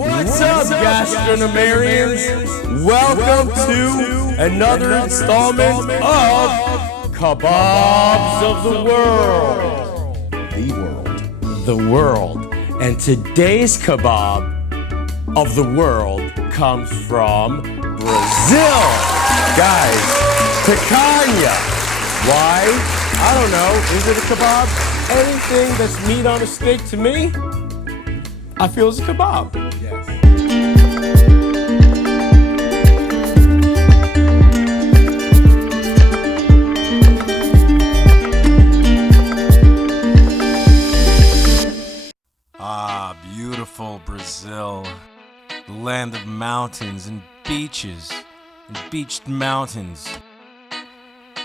What's up, gastronomerians? Welcome to another installment of Kabobs of the World. The world. And today's kebab of the world comes from Brazil. Guys, picanha. Why? I don't know. Is it a kebab? Anything that's meat on a stick to me, I feel it's a kebab. Yes. Ah, beautiful Brazil, the land of mountains and beaches and beached mountains,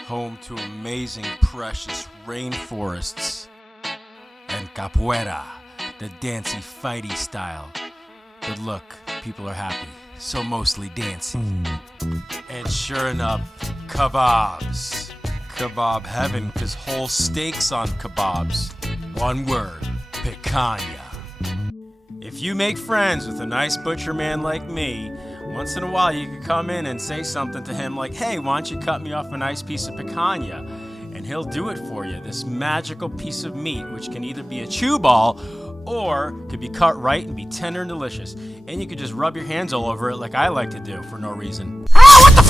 home to amazing, precious rainforests, and capoeira, the dancey, fighty style. But look, people are happy, so mostly dancing. And sure enough, kebabs. Kebab heaven, 'cause whole steaks on kebabs. One word, picanha. If you make friends with a nice butcher man like me, once in a while you could come in and say something to him like, hey, why don't you cut me off a nice piece of picanha? And he'll do it for you, this magical piece of meat, which can either be a chew ball or could be cut right and be tender and delicious. And you could just rub your hands all over it like I like to do for no reason.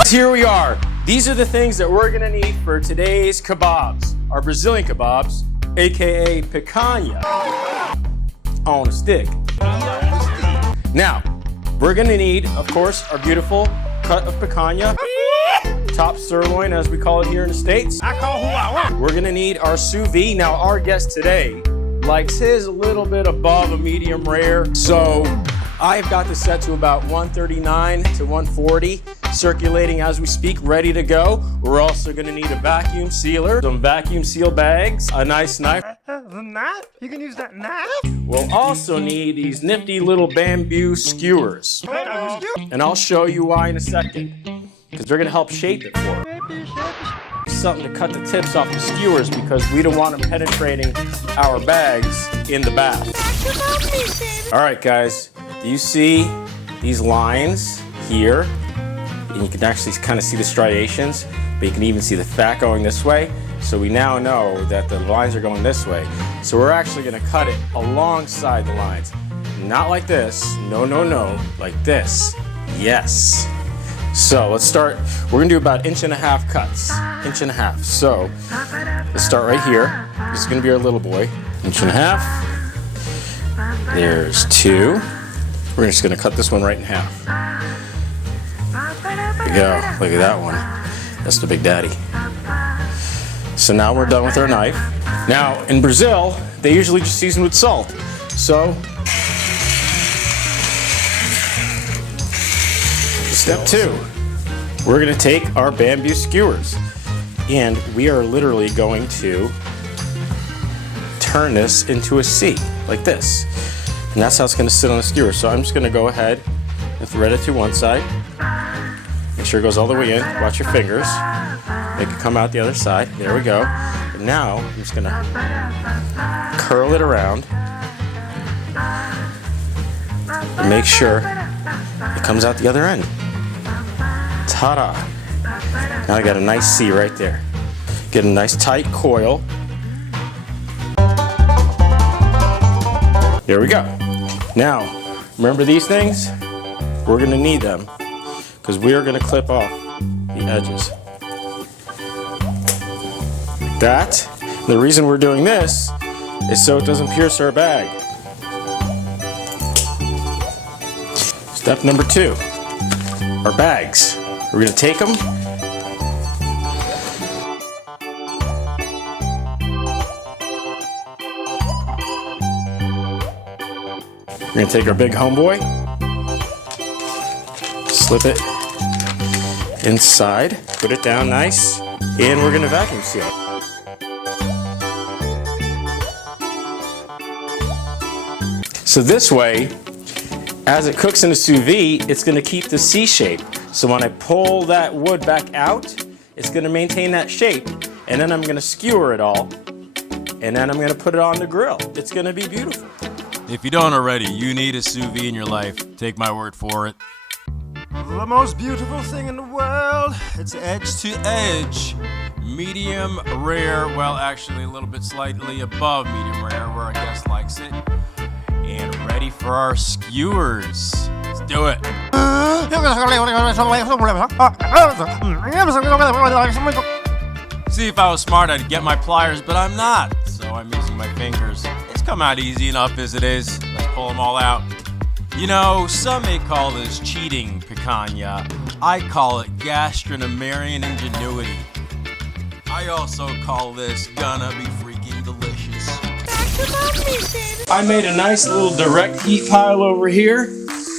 Here we are. These are the things that we're gonna need for today's kebabs. Our Brazilian kebabs, AKA picanha on a stick. Now, we're gonna need, of course, our beautiful cut of picanha. Top sirloin, as we call it here in the States. I call who I want. We're gonna need our sous vide. Now, our guest today likes his a little bit above a medium rare. So I've got this set to about 139 to 140, circulating as we speak, ready to go. We're also gonna need a vacuum sealer, some vacuum seal bags, a nice knife. The knife? You can use that knife? We'll also need these nifty little bamboo skewers. And I'll show you why in a second, because they're gonna help shape it for us. Something to cut the tips off the skewers because we don't want them penetrating our bags in the bath. All right, guys, do you see these lines here? And you can actually kind of see the striations, but you can even see the fat going this way. So we now know that the lines are going this way. So we're actually gonna cut it alongside the lines. Not like this, no, like this, yes. So let's start, we're gonna do about 1.5 inch cuts, 1.5 inch. So let's start right here. This is gonna be our little boy, 1.5 inch. There's 2. We're just gonna cut this one right in half. There we go, look at that one. That's the big daddy. So now we're done with our knife. Now in Brazil, they usually just season with salt. So step 2, we're gonna take our bamboo skewers and we are literally going to turn this into a C, like this. And that's how it's gonna sit on the skewer. So I'm just gonna go ahead and thread it to one side. Make sure it goes all the way in, watch your fingers. Make it come out the other side, there we go. And now I'm just gonna curl it around and make sure it comes out the other end. Ta-da! Now I got a nice C right there. Get a nice tight coil. There we go. Now, remember these things? We're gonna need them because we are gonna clip off the edges. Like that. The reason we're doing this is so it doesn't pierce our bag. Step number 2, our bags. We're gonna take them. We're gonna take our big homeboy, slip it inside, put it down nice, and we're gonna vacuum seal it. So this way, as it cooks in the sous vide, it's gonna keep the C shape. So when I pull that wood back out, it's gonna maintain that shape. And then I'm gonna skewer it all, and then I'm gonna put it on the grill. It's gonna be beautiful. If you don't already, you need a sous vide in your life. Take my word for it. The most beautiful thing in the world. It's edge to edge. Medium rare. Well, actually a little bit slightly above medium rare where our guest likes it. And ready for our skewers. Let's do it. See, if I was smart, I'd get my pliers, but I'm not. So I'm using my fingers. It's come out easy enough as it is. Let's pull them all out. You know, some may call this cheating picanha. I call it gastronomerian ingenuity. I also call this gonna be freaking delicious. I made a nice little direct heat pile over here.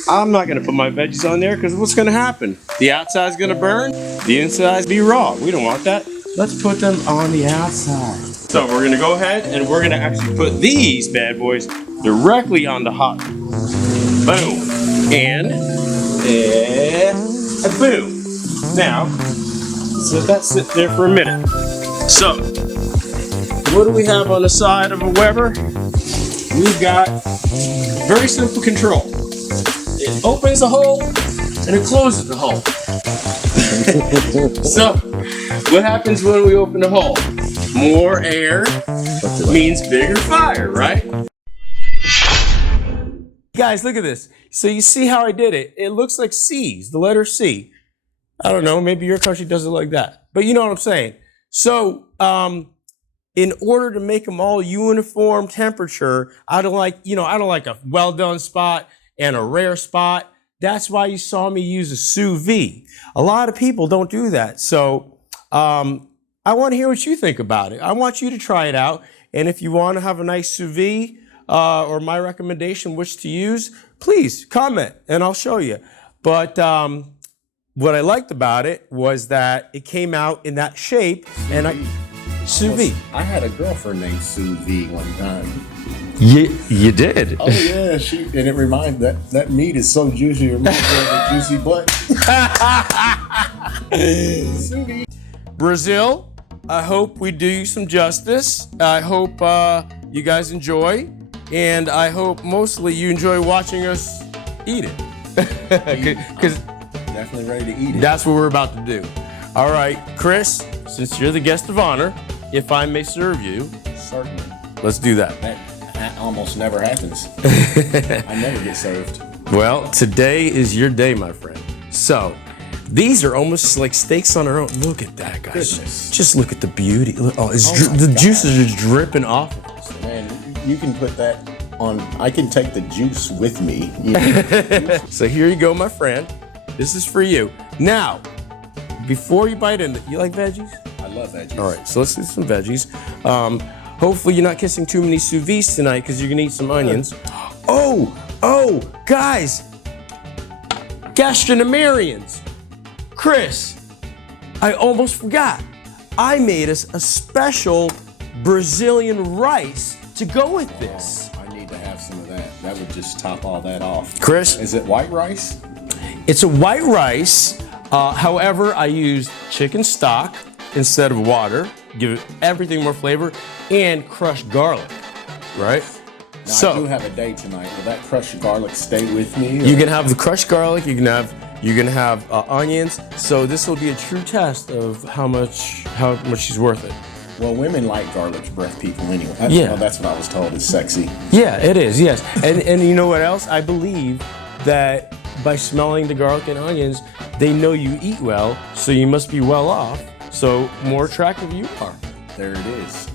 I'm not gonna put my veggies on there because what's gonna happen? The outside's gonna burn, the inside's be raw. We don't want that. Let's put them on the outside. So we're gonna go ahead and we're gonna actually put these bad boys directly on the hot. Boom. And boom. Now, so that sit there for a minute. So, what do we have on the side of a Weber? We've got very simple control. It opens the hole and it closes the hole. So, what happens when we open the hole? More air means bigger fire, right? Guys, look at this. So you see how I did it? It looks like C's, the letter C. I don't know, maybe your country does it like that. But you know what I'm saying. So, in order to make them all uniform temperature, I don't like a well done spot and a rare spot. That's why you saw me use a sous vide. A lot of people don't do that. So, I want to hear what you think about it. I want you to try it out. And if you want to have a nice sous vide, or my recommendation, which to use, please comment and I'll show you. But what I liked about it was that it came out in that shape, and sous vide. I had a girlfriend named Sous Vide one time. You did? Oh yeah, and it reminded that meat is so juicy. It reminds me of a juicy butt. Sous vide. Brazil, I hope we do you some justice. I hope you guys enjoy. And I hope mostly you enjoy watching us eat it. Because definitely ready to eat it. That's what we're about to do. All right, Chris, since you're the guest of honor, if I may serve you. Certainly. Let's do that. That almost never happens. I never get served. Well, today is your day, my friend. So, these are almost like steaks on their own. Look at that, guys. Goodness. Just look at the beauty. The juices are dripping off of us. Man, you can put that on. I can take the juice with me. So here you go, my friend. This is for you. Now, before you bite into, you like veggies? I love veggies. All right, so let's do some veggies. Hopefully you're not kissing too many sous vides tonight because you're gonna eat some onions. Oh, guys, gastronomerians. Chris, I almost forgot. I made us a special Brazilian rice to go with this. I need to have some of that. That would just top all that off. Chris? Is it white rice? It's a white rice. However, I used chicken stock instead of water. Give it everything more flavor, and crushed garlic, right? Now, I do have a day tonight. Will that crushed garlic stay with me? You can have the crushed garlic. You can have onions. So this will be a true test of how much she's worth it. Well, women like garlic breath people anyway. That's what I was told is sexy. Yeah, it is. Yes, and you know what else? I believe that by smelling the garlic and onions, they know you eat well, so you must be well off. So more attractive you are. There it is.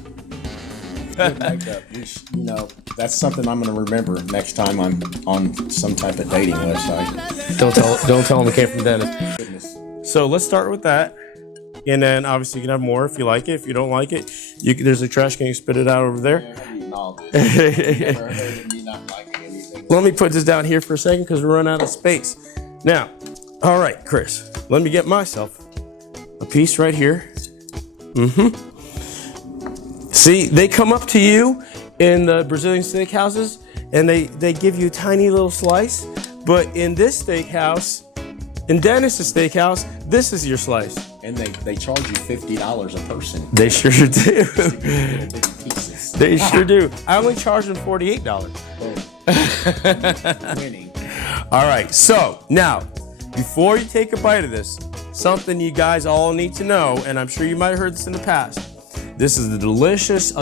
Good makeup. You know, that's something I'm going to remember next time I'm on some type of dating website. Don't tell them it came from Dennis. Goodness. So let's start with that, and then obviously you can have more if you like it. If you don't like it, there's a trash can. You spit it out over there. Yeah, I've eaten all this. Never heard of me not liking anything. Let me put this down here for a second because we're running out of space. Now, all right, Chris, let me get myself a piece right here. See, they come up to you in the Brazilian steakhouses and they give you a tiny little slice. But in this steakhouse, in Dennis's steakhouse, this is your slice. And they charge you $50 a person. They sure do. Little bitty pieces. They sure do. I only charge them $48. Oh. Winning. All right, so now, before you take a bite of this, something you guys all need to know, and I'm sure you might have heard this in the past. This is a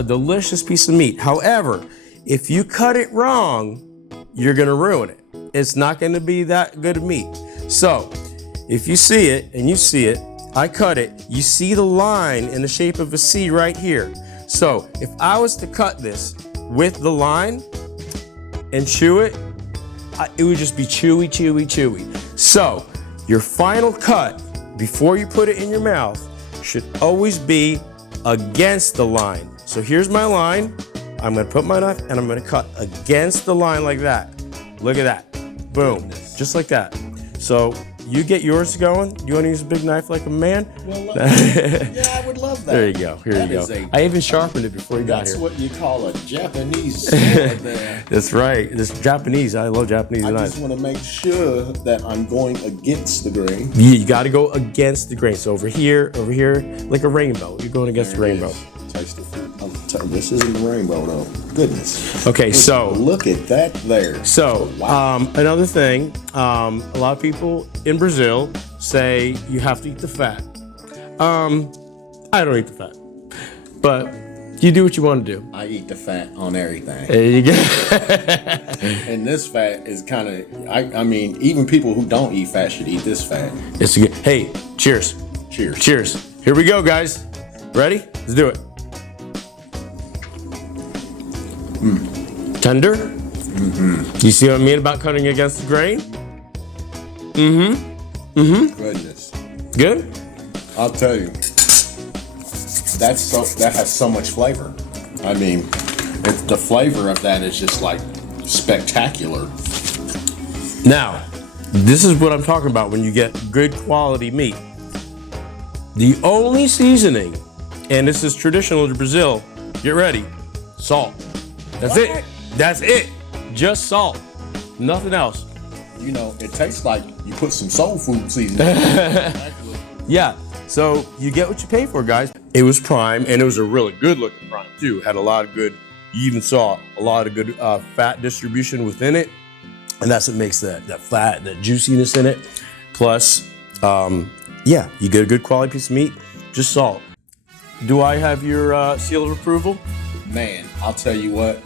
delicious piece of meat. However, if you cut it wrong, you're gonna ruin it. It's not gonna be that good of meat. So, if you see it, and you see it, I cut it, you see the line in the shape of a C right here. So, if I was to cut this with the line and chew it, it would just be chewy. So, your final cut, before you put it in your mouth, should always be against the line. So here's my line. I'm gonna put my knife and I'm gonna cut against the line like that. Look at that. Boom. Just like that. So you get yours going. You wanna use a big knife like a man? Well, yeah, I would love that. There you go. Here you go. I even sharpened it before you got here. That's what you call a Japanese sword there. That's right. This Japanese. I love Japanese I knives. just want to make sure that I'm going against the grain. You got to go against the grain. So over here, like a rainbow. You're going against the rainbow. Taste the food. This isn't the rainbow though. Goodness. Okay, so look at that there. So wow. Another thing, a lot of people in Brazil say you have to eat the fat. I don't eat the fat, but you do what you want to do. I eat the fat on everything. There you go. And this fat is kind of, I mean, even people who don't eat fat should eat this fat. It's good. Hey, cheers. Cheers. Cheers. Here we go, guys. Ready? Let's do it. Tender. You see what I mean about cutting against the grain? Goodness. Good? I'll tell you. That has so much flavor. I mean, the flavor of that is just like spectacular. Now, this is what I'm talking about when you get good quality meat. The only seasoning, and this is traditional to Brazil, get ready, salt. That's it. That's it. Just salt. Nothing else. You know, it tastes like you put some soul food seasoning. Yeah. So you get what you pay for, guys. It was prime, and it was a really good looking prime too. Had a lot of good, you even saw a lot of good fat distribution within it. And that's what makes that fat, that juiciness in it. Plus, yeah, you get a good quality piece of meat, just salt. Do I have your seal of approval? Man, I'll tell you what,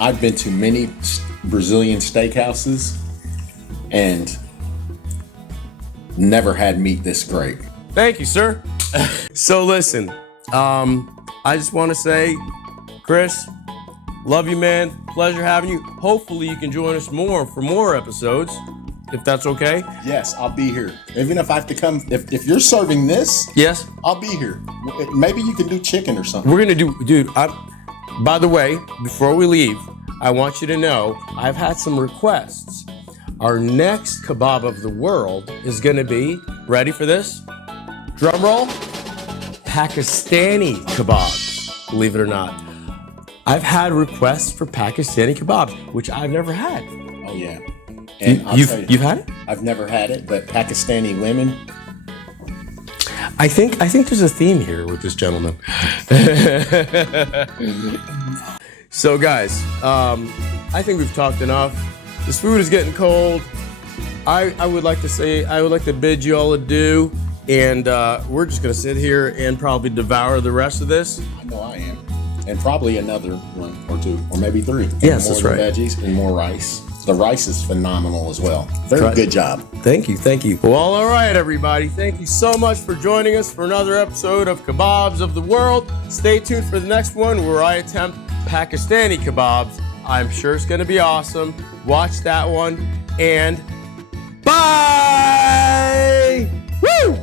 I've been to many Brazilian steakhouses and never had meat this great. Thank you, sir. So listen, I just want to say, Chris, love you, man. Pleasure having you. Hopefully you can join us for more episodes, if that's okay. Yes, I'll be here. Even if I have to come, if you're serving this, yes, I'll be here. Maybe you can do chicken or something. We're gonna do, dude. By the way, before we leave, I want you to know I've had some requests. Our next kebab of the world is gonna be, ready for this? Drum roll. Pakistani kebabs, believe it or not. I've had requests for Pakistani kebabs, which I've never had. Oh yeah. And You've had it? I've never had it, but Pakistani women. I think there's a theme here with this gentleman. So guys, I think we've talked enough. This food is getting cold. I would like to bid you all adieu, and we're just gonna sit here and probably devour the rest of this. I know I am. And probably another one or two, or maybe three. Yes, that's right. Veggies and more rice. The rice is phenomenal as well. Very good job. Thank you. Well, all right, everybody. Thank you so much for joining us for another episode of Kabobs of the World. Stay tuned for the next one where I attempt Pakistani kebabs. I'm sure it's going to be awesome. Watch that one, and bye! Woo!